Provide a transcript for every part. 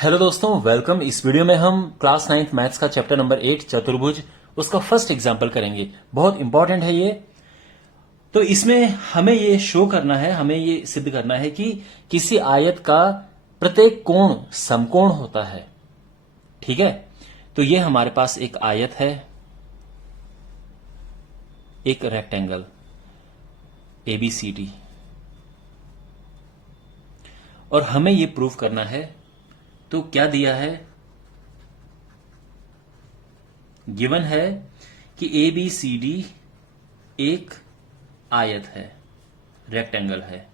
Hello दोस्तों, welcome. इस video में हम क्लास 9th मैथ्स का चैप्टर नंबर 8 चतुर्भुज उसका फर्स्ट एग्जाम्पल करेंगे। बहुत इंपॉर्टेंट है ये। तो इसमें हमें ये शो करना है, हमें ये सिद्ध करना है कि किसी आयत का प्रत्येक कोण समकोण होता है। ठीक है, तो ये हमारे पास एक आयत है, एक रेक्टेंगल ABCD, और हमें ये प्रूव करना है। तो क्या दिया है? गिवन है कि ABCD एक आयत है, रेक्टेंगल है,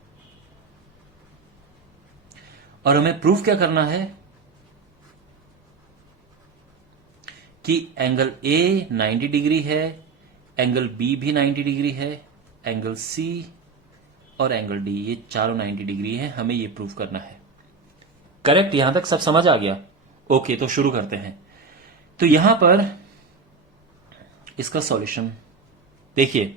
और हमें प्रूफ क्या करना है कि एंगल A 90 डिग्री है, एंगल B भी 90 डिग्री है, एंगल C और एंगल D ये चारों 90 डिग्री है। हमें ये प्रूफ करना है। करेक्ट? यहां तक सब समझ आ गया? ओके, तो शुरू करते हैं। तो यहां पर इसका सॉल्यूशन देखिए।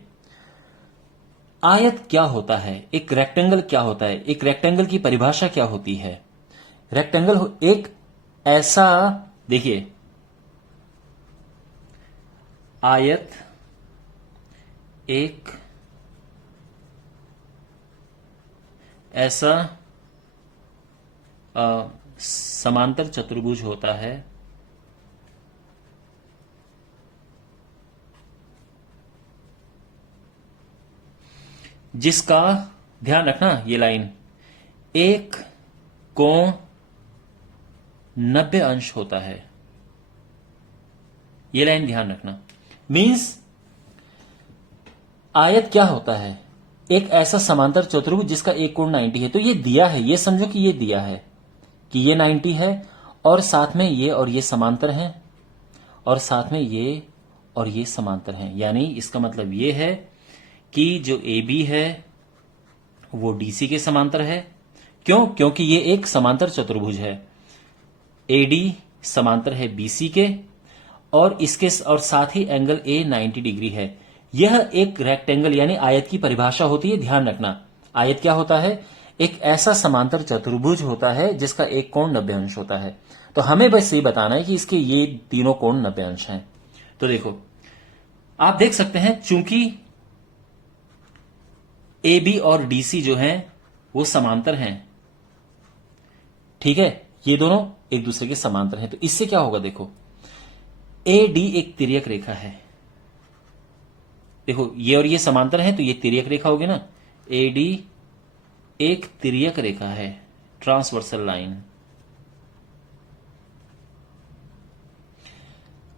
आयत क्या होता है, एक रेक्टेंगल क्या होता है, एक रेक्टेंगल की परिभाषा क्या होती है? रेक्टेंगल एक ऐसा, देखिए, आयत एक ऐसा समांतर चतुर्भुज होता है जिसका, ध्यान रखना ये लाइन, एक कोण 90 अंश होता है। ये लाइन ध्यान रखना। मींस आयत क्या होता है? एक ऐसा समांतर चतुर्भुज जिसका एक कोण 90 है। तो ये दिया है, ये समझो कि ये दिया है कि ये 90 है, और साथ में ये और ये समांतर हैं, और साथ में ये और ये समांतर हैं। यानी इसका मतलब ये है कि जो AB है वो DC के समांतर है। क्यों? क्योंकि ये एक समांतर चतुर्भुज है। AD समांतर है BC के, और इसके और साथ ही एंगल A 90 डिग्री है। यह एक रेक्टेंगल यानी आयत की परिभाषा होती है। ध्यान रखना, आयत क्या होता है? एक ऐसा समांतर चतुर्भुज होता है जिसका एक कोण 90 अंश होता है। तो हमें बस ये बताना है कि इसके ये तीनों कोण 90 अंश हैं। तो देखो, आप देख सकते हैं, चूंकि AB और DC जो हैं वो समांतर हैं, ठीक है, ये दोनों एक दूसरे के समांतर हैं। तो इससे क्या होगा? देखो, AD एक तिर्यक रेखा है। देखो, ये और ये समांतर हैं तो ये तिर्यक रेखा होगी ना। AD एक तिर्यक रेखा है, ट्रांसवर्सल लाइन।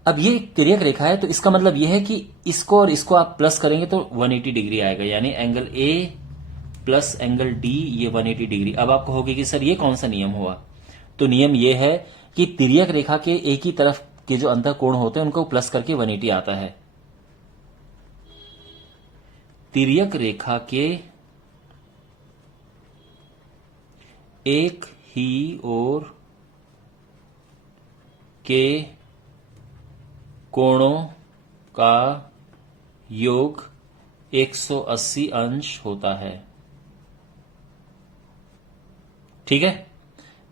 अब ये एक तिर्यक रेखा है तो इसका मतलब यह है कि इसको और इसको आप प्लस करेंगे तो 180 डिग्री आएगा। यानी angle A plus angle D ये 180 डिग्री। अब आप कहोगे कि सर ये कौन सा नियम हुआ? तो नियम ये है कि तिर्यक रेखा के एक ही तरफ के जो अंतः कोण होते हैं उनको प्लस करके 180 आता है। तिर्यक रेखा के एक ही ओर के कोणों का योग 180 अंश होता है। ठीक है,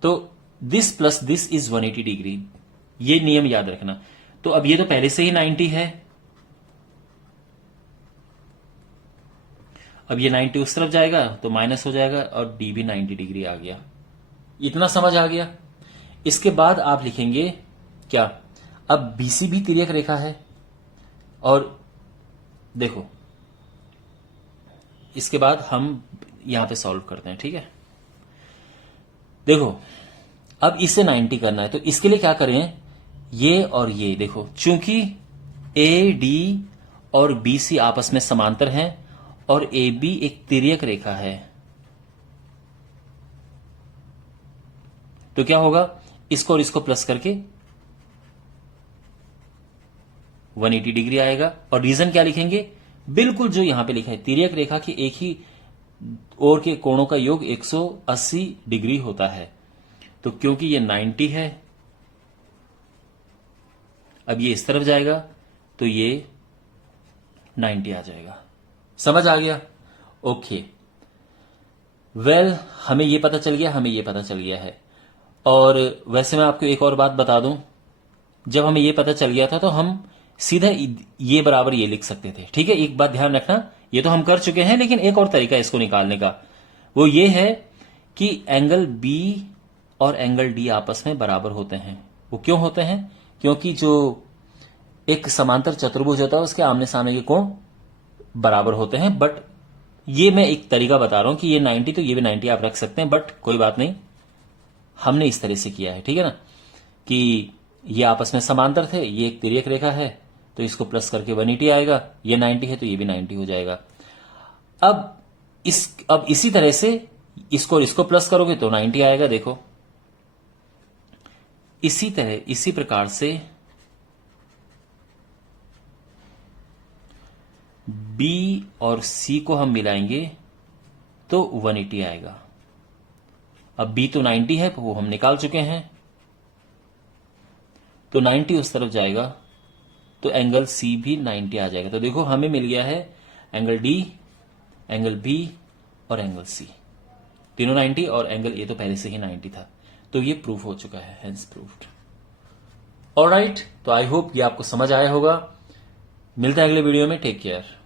तो this plus this is 180 degree, ये नियम याद रखना। तो अब ये तो पहले से ही 90 है, अब ये 90 उस तरफ जाएगा तो माइनस हो जाएगा, और D भी 90 डिग्री आ गया। इतना समझ आ गया? इसके बाद आप लिखेंगे क्या? अब BC भी तिर्यक रेखा है, और देखो इसके बाद हम यहां पे सॉल्व करते हैं। ठीक है, देखो, अब इसे 90 करना है तो इसके लिए क्या करें? ये और ये, देखो, चूंकि AD और BC आपस में समांतर हैं और AB एक तिर्यक रेखा है, तो क्या होगा? इसको और इसको प्लस करके 180 डिग्री आएगा। और रीजन क्या लिखेंगे? बिल्कुल जो यहां पे लिखा है, तिर्यक रेखा के एक ही ओर के कोणों का योग 180 डिग्री होता है। तो क्योंकि ये 90 है, अब ये इस तरफ जाएगा तो ये 90 आ जाएगा। समझ आ गया? ओके, वेल, हमें ये पता चल गया, हमें ये पता चल गया है। और वैसे मैं आपको एक और बात बता दूं, जब हमें ये पता चल गया था तो हम सीधा ये बराबर ये लिख सकते थे। ठीक है, एक बात ध्यान रखना, ये तो हम कर चुके हैं, लेकिन एक और तरीका है इसको निकालने का। वो ये है कि एंगल बी और एंगल डी आपस में बराबर होते हैं। वो क्यों होते हैं? क्योंकि जो एक समांतर चतुर्भुज होता है उसके आमने सामने के कोण बराबर होते हैं। बट ये मैं एक तरीका बता रहा हूं कि ये 90 तो ये भी 90 आप रख सकते हैं, बट कोई बात नहीं, हमने इस तरह से किया है। ठीक है ना, कि ये आपस में समांतर थे, ये एक तिर्यक रेखा है तो इसको प्लस करके 180 आएगा, ये 90 है तो ये भी 90 हो जाएगा। अब इसी तरह से इसको और इसको प्लस करोगे तो 90 आएगा। देखो इसी तरह इसी प्रकार से बी और सी को हम मिलाएंगे तो 180 आएगा। अब बी तो 90 है वो हम निकाल चुके हैं, तो 90 उस तरफ जाएगा तो एंगल सी भी 90 आ जाएगा। तो देखो हमें मिल गया है एंगल डी, एंगल बी और एंगल सी, तीनों 90, और एंगल ए तो पहले से ही 90 था। तो ये प्रूफ हो चुका है, हेंस प्रूव्ड। ऑलराइट, तो आई होप ये आपको समझ आया होगा। मिलता है अगले वीडियो में, टेक केयर।